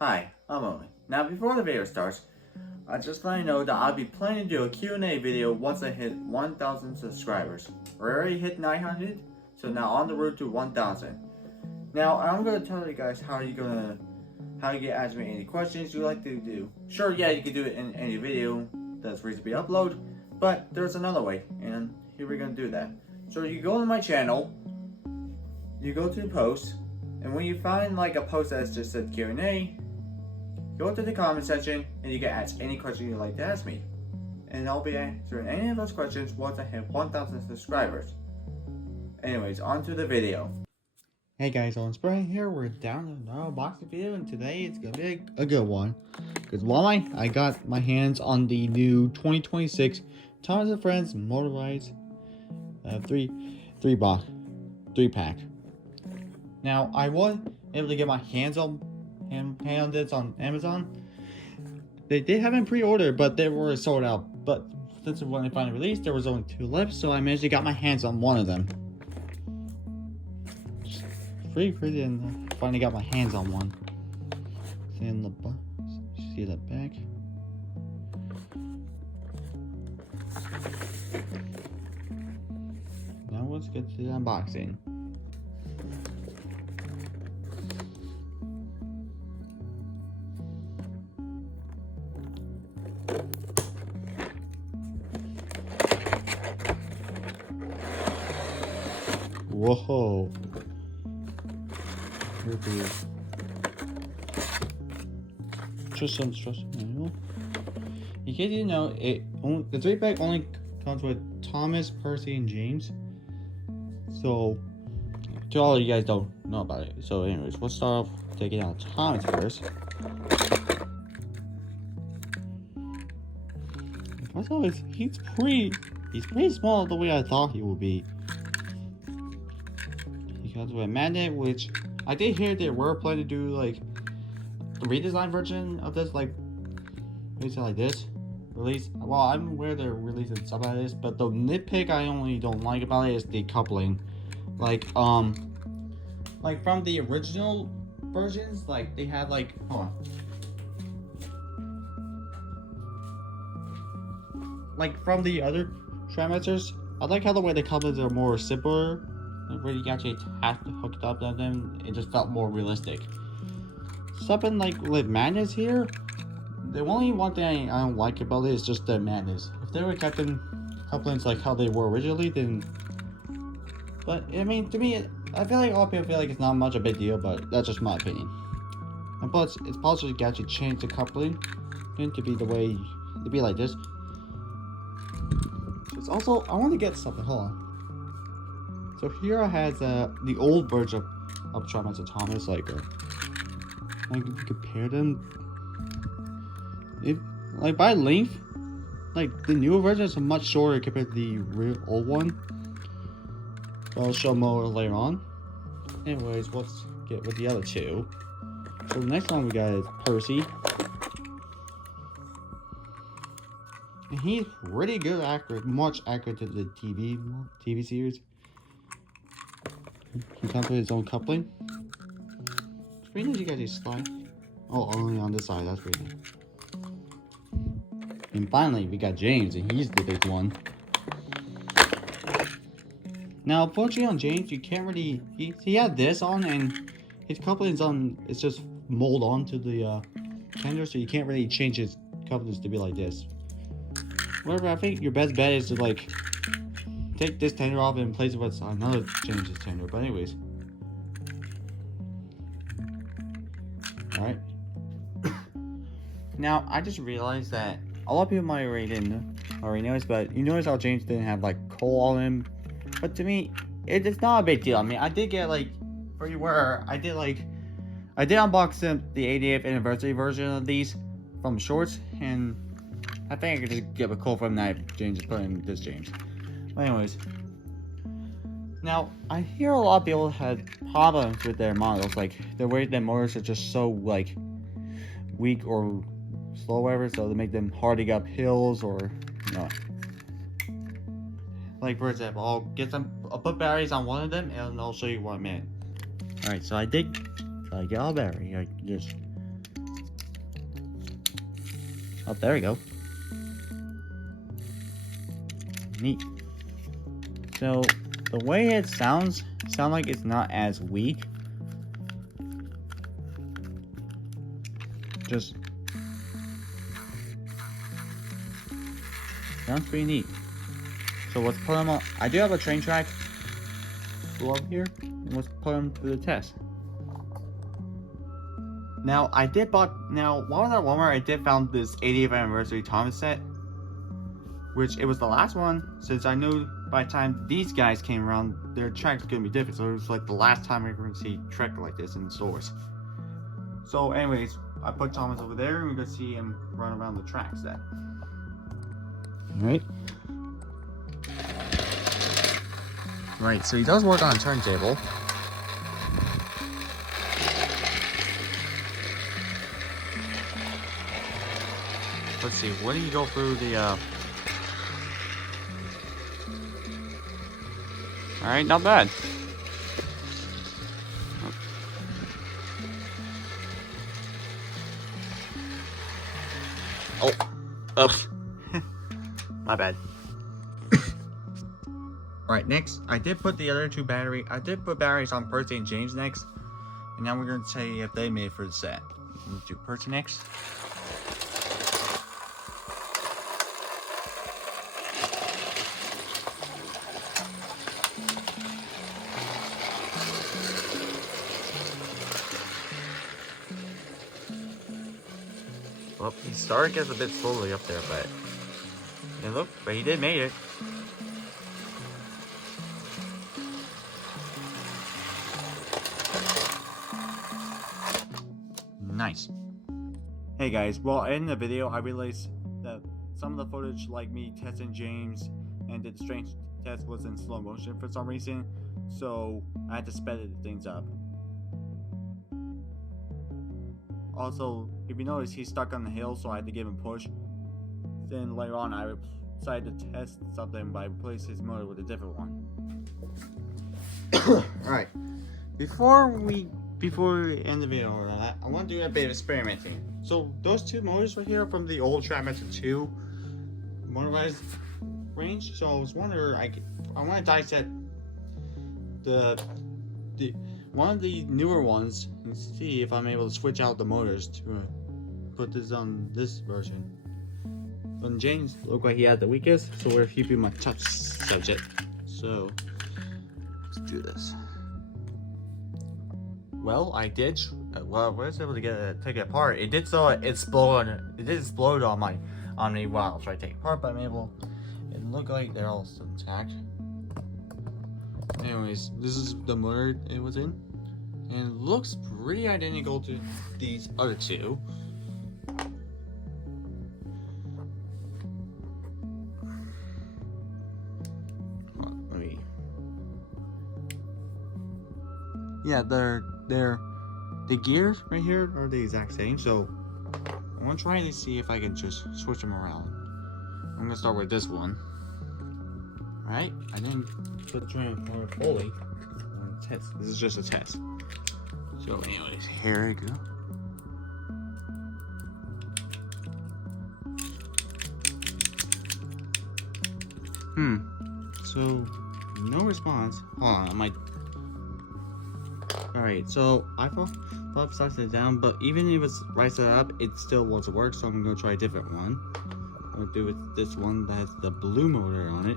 Hi, I'm Owen. Now before the video starts, I just let you know that I'll be planning to do a Q&A video once I hit 1,000 subscribers. We already hit 900, so now on the road to 1,000. Now I'm gonna tell you guys how you can ask me any questions you like to do. Sure, yeah, you can do it in any video that's reasonably uploaded, but there's another way, and here we're gonna do that. So you go to my channel, you go to post, and when you find like a post that's just said Q&A, go to the comment section and you can ask any question you'd like to ask me. And I'll be answering any of those questions once I hit 1,000 subscribers. Anyways, on to the video. Hey guys, Owen Spradling here. We're down to another unboxing video, and today it's gonna be a good one. Because while I got my hands on the new 2026 Thomas and Frends motorized 3-pack. Now I was able to get my hands on this on Amazon. They did have them pre-order, but they were sold out. But since when they finally released, there was only 2 left, so I managed to get my hands on one of them. Pretty crazy, and finally got my hands on one. See in the box, see the back. Now let's get to the unboxing. Whoa. Here it is. Just some instruction manual. In case you didn't know, the 3-pack only comes with Thomas, Percy, and James. So, to all of you guys don't know about it. So, anyways, let's start off taking out Thomas first. First of all, he's pretty small the way I thought he would be. He comes with a magnet, which I did hear they were planning to do like a redesigned version of this, like basically like this release. Well, I'm aware they're releasing stuff like this, but the nitpick I only don't like about it is the coupling. Like from the original versions, like they had like like from the other Trackmasters, I like how the way the couplings are more simpler, where you actually have to hook it up on them. It just felt more realistic. Something like with magnets here, the only one thing I don't like about it is just the magnets. If they were kept in couplings like how they were originally, then. But I mean, to me, I feel like a lot of people feel like it's not much of a big deal, but that's just my opinion. And plus, it's possible you can actually change the coupling to be the way to be like this. It's also, I want to get something. Hold on. So here I had the old version of Trackmaster Thomas, like compare them. Like by length, like the newer version is much shorter compared to the real old one. I'll show more later on. Anyways, let's get with the other two. So the next one we got is Percy. And he's pretty good accurate, much accurate to the TV series. He comes with his own coupling. It's pretty nice you guys just slide. Oh, only on this side, that's pretty nice. And finally, we got James, and he's the big one. Now, unfortunately on James, you can't really, he had this on, and his coupling's on, it's just mold onto the tender, so you can't really change his couplings to be like this. However, I think your best bet is to like take this tender off and place it with another James's tender. But anyways, all right. Now I just realized that a lot of people might already notice, but you notice how James didn't have like coal on him. But to me, it's not a big deal. I mean, I did get like, for you were, I did unbox the 80th anniversary version of these from Shorts, and I think I could just get a coal from that James and put in this James. But anyways, now I hear a lot of people have problems with their models, like the way their motors are just so like weak or slow, whatever, so they make them hard to get up hills or Like for example, I'll put batteries on one of them and I'll show you what I meant. Alright, so I get all battery. I just Oh, there we go. Neat. So the way it sounds like it's not as weak. Just sounds pretty neat. So let's put them on. I do have a train track glove here, and let's put them through the test. Now while I was at Walmart, I did found this 80th anniversary Thomas set, which it was the last one, since I knew by the time these guys came around, their track's gonna be different. So it was like the last time we're gonna see Trek like this in the stores. So anyways, I put Thomas over there and we're gonna see him run around the track set. Alright. Right, so he does work on a turntable. Let's see, when do you go through the Alright, not bad. Oh, up. My bad. Alright, next, I did put the other two batteries on Percy and James next. And now we're going to see if they made it for the set. Let's do Percy next. Well, he started gets a bit slowly up there, but he did make it. Nice. Hey guys, well, in the video I realized that some of the footage, like me testing James and the strange test, was in slow motion for some reason, so I had to speed things up. Also, if you notice, he's stuck on the hill, so I had to give him a push. Then later on, I decided to test something by replacing his motor with a different one. Alright, before we end the video or that, I want to do a bit of experimenting. So those two motors right here are from the old Trackmaster 2 motorized range. So I was wondering, I want to dissect the one of the newer ones and see if I'm able to switch out the motors to put this on this version. But James looked like he had the weakest, so we're keeping my touch subject. So let's do this. Well, I was able to take it apart. It did explode on me while I was trying to take it apart, but it looked like they're all still intact. Anyways, this is the motor it was in, and it looks pretty identical to these other two. Yeah, the gears right here are the exact same, so I'm gonna try to see if I can just switch them around. I'm gonna start with this one. Alright, I didn't put the transformer fully. Test. This is just a test. So anyways, here we go. So no response. Hold on, I might. Alright, so I thought upside it down, but even if it's right side up, it still wants to work, so I'm gonna try a different one. I'm gonna do with this one that has the blue motor on it.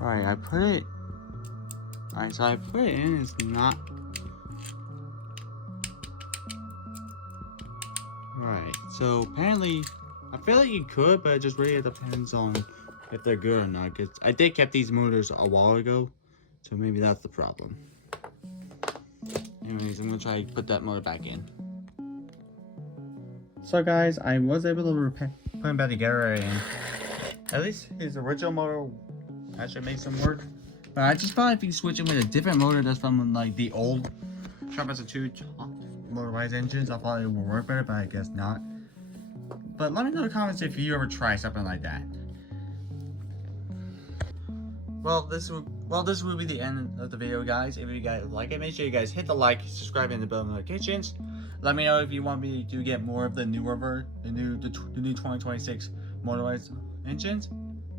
Alright, I put it in, it's not. Alright, so apparently, I feel like you could, but it just really depends on if they're good or not, because I did kept these motors a while ago, so maybe that's the problem. Anyways, I'm gonna try to put that motor back in. So guys, I was able to put him back together, and at least his original motor actually makes some work. But I just thought if you switch it with a different motor that's from like the old Trackmaster 2 motorized engines, I thought it would work better, but I guess not. But let me know in the comments if you ever try something like that. Well, this well, this will be the end of the video, guys. If you guys like it, make sure you guys hit the like, subscribe, and the bell notifications. Let me know if you want me to get more of the new 2026 motorized engines.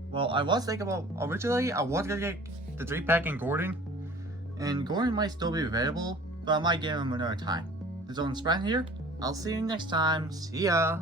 Well, I was thinking about, originally I was gonna get the 3-pack in Gordon, and Gordon might still be available, but I might give him another time. This is Owen Spradling here. I'll see you next time. See ya.